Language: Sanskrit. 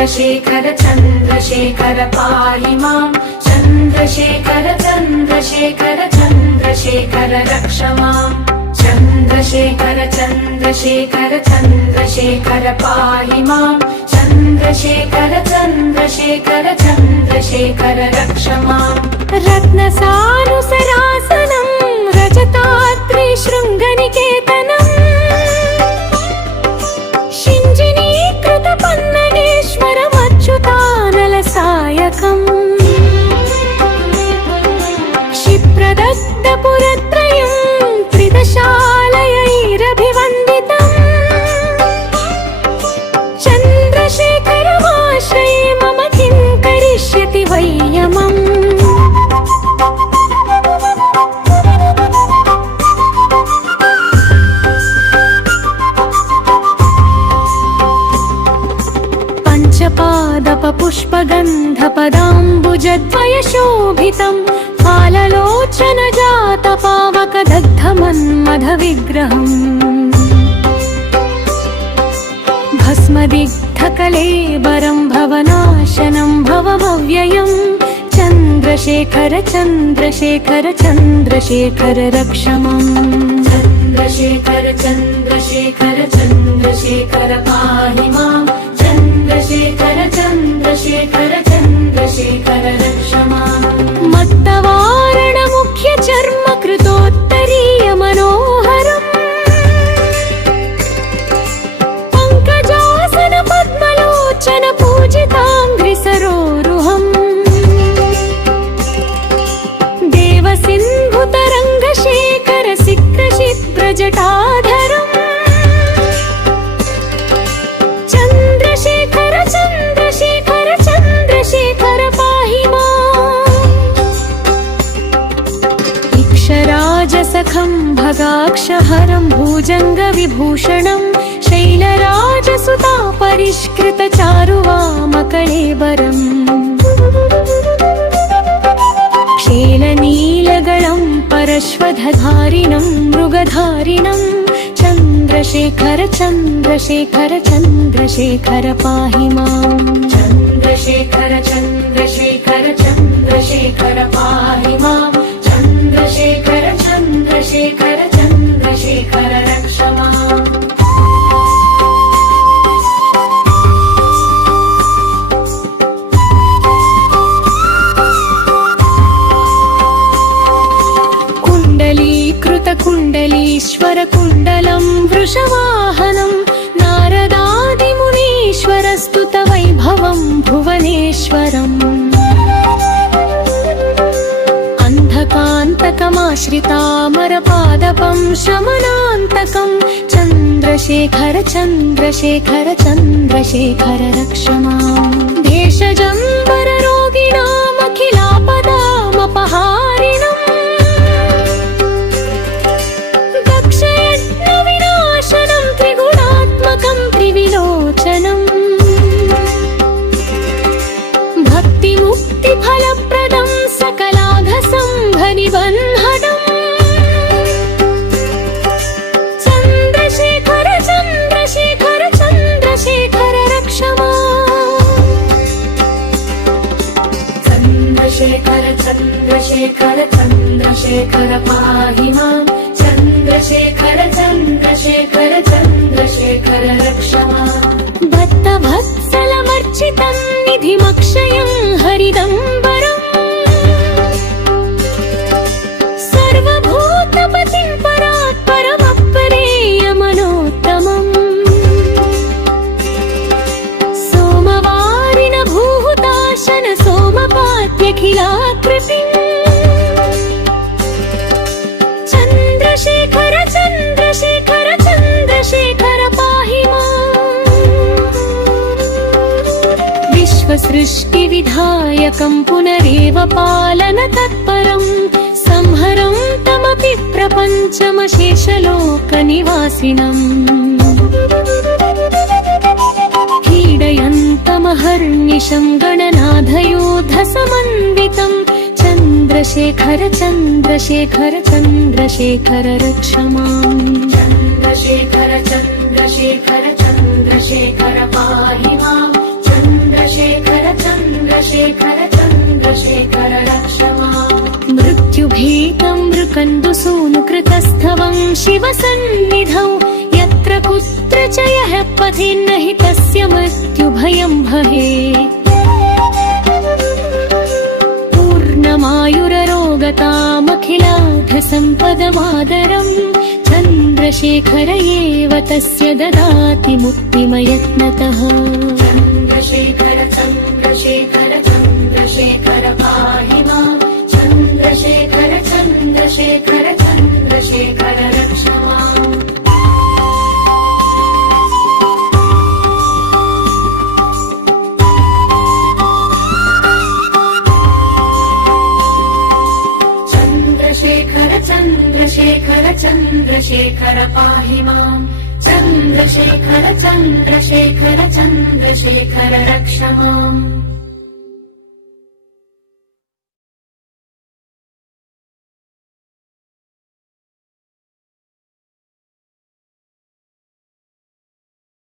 चन्द्रशेखर चन्द्रशेखर पाहि मां चन्द्रशेखर चन्द्रशेखर चन्द्रशेखर रक्ष मां चन्द्रशेखर चन्द्रशेखर चन्द्रशेखर पाहि मां चन्द्रशेखर चन्द्रशेखर चन्द्रशेखर रक्ष मां रत्नसानुसरासनं रजताद्रि शृङ्गनिकेतनम् शिञ्जिनीकृतपन्नगेश्वरमच्युतानलसायकम् क्षिप्रदत्तपुरत्रयं त्रिदशालयैरभिवन्दितम् चन्द्रशेखरमाश्रये मम किं करिष्यति वै यमम् पञ्चपादपपुष्पगन्धपदाम्बुजद्वयशोभितं फाललोचनजातपावकदग्धमन्मथविग्रहम् भस्मदिग्धकलेबरं भवनाशनं भवमव्ययम् चन्द्रशेखर चन्द्रशेखर चन्द्रशेखर रक्ष मां चन्द्रशेखर चन्द्रशेखर चन्द्रशेखर पाहि मां चन्द्रशेखर चन्द्रशेखर चन्द्रशेखर रक्ष मां मत्तवारणमुख्यचर्मकृतोत्तरीयमनोहरम् पङ्कजासनपद्मलोचनपूजिताङ्घ्रिसरोरुहम् देवसिन्धुतरङ्गशेखर सिक्तशिप्रजटाधरम् चन्द्रशेखर चन्द्रशेखर चन्द्रशेखर पाहि माम् इक्षराजसखं भगाक्षहरं भुजङ्गविभूषणं शैलराजसुतापरिष्कृतचारुवामकळेबरम् क्षेलनीलगळं परश्वधारिणं मृगधारिणं चन्द्रशेखर चन्द्रशेखर चन्द्रशेखर पाहि मां चन्द्रशेखर चन्द्रशेखर चन्द्रशेखर पाहि मां चन्द्रशेखर चन्द्रशेखर चन्द्रशेखर रक्ष मां कुण्डलीश्वरकुण्डलं वृषवाहनं नारदादिमुनीश्वरस्तुतवैभवं भुवनेश्वरम् अन्धकान्तकमाश्रितामरपादपं शमनान्तकं चन्द्रशेखर चन्द्रशेखर चन्द्रशेखर रक्ष मां देशजम्बररोगिणामखिलापदामपहारिणम् त्रिविलोचनम् भक्तिमुक्तिफलप्रदं सकलाघसम्भनिबन्धनम् चन्द्रशेखर चन्द्रशेखर चन्द्रशेखर रक्ष मां चन्द्रशेखर चन्द्रशेखर चन्द्रशेखर पाहि मां चन्द्रशेखर चन्द्रशेखर चन्द्रशेखर रक्ष मां भक्तवत्सलमर्चितं निधिमक्षयं हरिदम्बरम् सर्वभूतपतिं परात्परमप्परेयमनोत्तमम् सोमवारिणभूहुताशन सोमपात्यखिलाकृतिम् चन्द्रशेखर चन्द्रशेखर चन्द्रशेखर पाहि मां विश्वसृष्टिविधायकं पुनरेव पालनतत्परं संहरं तमपि प्रपञ्चमशेषलोकनिवासिनम् क्रीडयन्तमहर्निशं गणनाथयोधसमन्वितं चन्द्रशेखर चन्द्रशेखर चन्द्रशेखर रक्ष मां चन्द्रशेखर चन्द्रशेखर चन्द्रशेखर पाहि मां चन्द्र चन्द्रशेखर चन्द्रशेखर चन्द्रशेखर रक्ष माम् मृत्युभीतं मृकन्दुसूनुकृतस्थवं शिवसन्निधौ यत्र कुत्र च यः पथिन्न हि तस्य मृत्युभयं भवेत् पूर्णमायुररोगतामखिलाधसम्पदमादरम् चन्द्रशेखर एव तस्य ददाति मुक्तिमयत्नतः चन्द्रशेखर चन्द्रशेखर चन्द्रशेखर पाहि माम् चन्द्रशेखर चन्द्रशेखर चन्द्रशेखर रक्ष माम् चन्द्रशेखर चन्द्रशेखर चन्द्रशेखर पाहि माम् चन्द्रशेखर चन्द्रशेखर चन्द्रशेखर रक्ष माम्